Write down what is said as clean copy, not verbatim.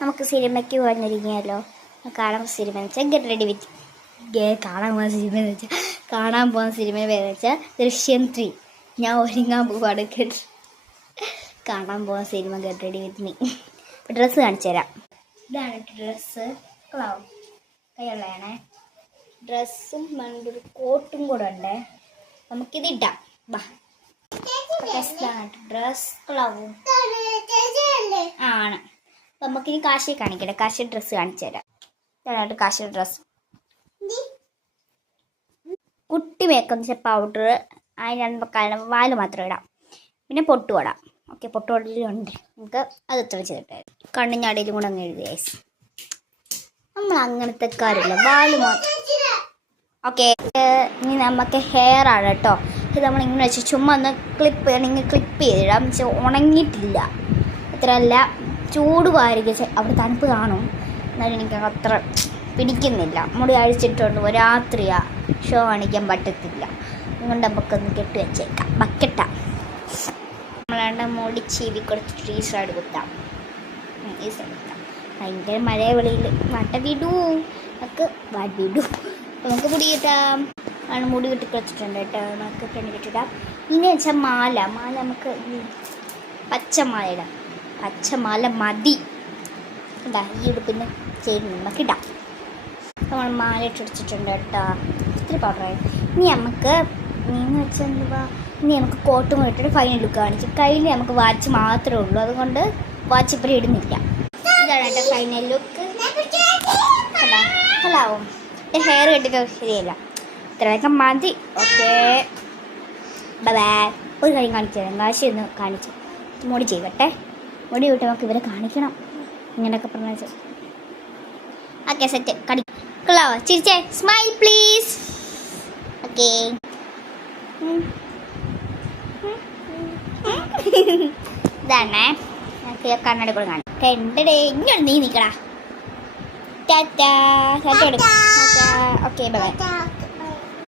നമുക്ക് സിനിമയ്ക്ക് പോകാനിരിക്കുകയല്ലോ. കാണാൻ സിനിമ എന്ന് വെച്ചാൽ ഗെറ്റ് റെഡി വിത്ത് കാണാൻ പോകുന്ന സിനിമ എന്ന് വെച്ചാൽ കാണാൻ പോകുന്ന സിനിമ പേരെന്ന് വെച്ചാൽ ദൃശ്യം 3. ഞാൻ ഒരുങ്ങാൻ പോവാണ് കാണാൻ പോകുന്ന cinema get ready with me. Dress കാണിച്ചു തരാം. ഇതാണ് ഡ്രസ്സ്. ക്ലൗ കൈയുള്ളതാണേ. ഡ്രസ്സും ഒരു കോട്ടും കൂടെ ഉണ്ട്. നമുക്കിത് ഇടാം. ബാ ഡ്രസ് ക്ലൗവും ആണ്. അപ്പം നമുക്കിനി കാശി കാണിക്കട്ടെ. കാശി ഡ്രസ്സ് കാണിച്ചു തരാം. ഇതാണ് കാശി ഡ്രസ്സ്. കുട്ടി മേക്കെന്ന് വെച്ചാൽ പൗഡർ, അതിന് വാല് മാത്രം ഇടാം. പിന്നെ പൊട്ട് ഇടാം. ഓക്കെ, പൊട്ട് പൊടിയിലുണ്ട്. നമുക്ക് അത് എത്ര ചെയ്തിട്ട് കണ്ണിഞ്ഞാടിയിലും കൂടെ അങ്ങ് എഴുതി. നമ്മൾ അങ്ങനത്തെ കാര്യമില്ല, വാല് മാത്രം. ഓക്കെ, ഇനി നമുക്ക് ഹെയർ ആണ് കേട്ടോ. ഇത് നമ്മളിങ്ങനെ വെച്ച് ചുമ്മാ ഒന്ന് ക്ലിപ്പ് ചെയ്യണമെങ്കിൽ ക്ലിപ്പ് ചെയ്തിടാം. പക്ഷെ ഉണങ്ങിയിട്ടില്ല. അത്രയല്ല ചൂട് വാരിക അവിടെ തണുപ്പ് കാണും. എന്നാലും എനിക്ക് അത്ര പിടിക്കുന്നില്ല. മുടി അഴിച്ചിട്ടുണ്ട്. രാത്രിയാ ഷോ കാണിക്കാൻ പറ്റത്തില്ല. അതുകൊണ്ട് നമുക്കൊന്ന് കെട്ടി വെച്ചേക്കാം. ബക്കറ്റാ നമ്മളാണ്ട് മുടി ചീവി കൊടുത്തിട്ട് ഈ സൈഡ് കുത്താം. ഈ സൈഡ് കുത്താം. ഭയങ്കര മഴ വെളിയിൽ വട്ട വിടൂ. നമുക്ക് വിടൂ. നമുക്ക് മുടി കിട്ടാം. ആണ് മുടി കെട്ടി വെച്ചിട്ടുണ്ട് കേട്ടോ. നമുക്ക് പെണ്ണ് കെട്ടിടാം. ഇനി വെച്ചാൽ മാല നമുക്ക് പച്ചമാല ഇടാം. പച്ചമാല മതി. എന്താ ഈ ഉടുപ്പിന് ചേരുന്നു. നമുക്ക് ഇടാം. നമ്മൾ മാല ഇട്ടടിച്ചിട്ടുണ്ട് കേട്ടോ. ഇത്തിരി പൗഡറായി. ഇനി നമുക്ക് എന്ന് വെച്ചാൽ എന്തുവാ, ഇനി നമുക്ക് കോട്ടും കൂടെ ഇട്ടിട്ട് ഫൈനൽ ലുക്ക് കാണിച്ചു. കയ്യിൽ നമുക്ക് വാച്ച് മാത്രമേ ഉള്ളൂ. അതുകൊണ്ട് വാച്ച് ഇപ്പം ഇടുന്നില്ല. ഇതാണ് കേട്ടോ ഫൈനൽ ലുക്ക്. ഹലാവും ഹെയർ കെട്ടിട്ട് ശരിയല്ല. ഇത്രയൊക്കെ മതി. Okay, bye. ഒരു കാര്യം കാണിച്ചു തരാം. കാശി ഒന്ന് കാണിച്ചു. മുടി ചെയ്യട്ടെ. മുടി വിട്ട് നമുക്ക് ഇവരെ കാണിക്കണം. ഇങ്ങനെയൊക്കെ പറഞ്ഞു. Okay, set. ക്ലൗ ചിരിച്ചേ. Smile please. ഓക്കെ, ഇതാണേ. നമുക്ക് കണ്ണട കൂടെ കാണാം. കണ്ടടേ ഇങ്ങോട്ട് നീ നിൽക്കടാ. ടാറ്റാ. Okay, by.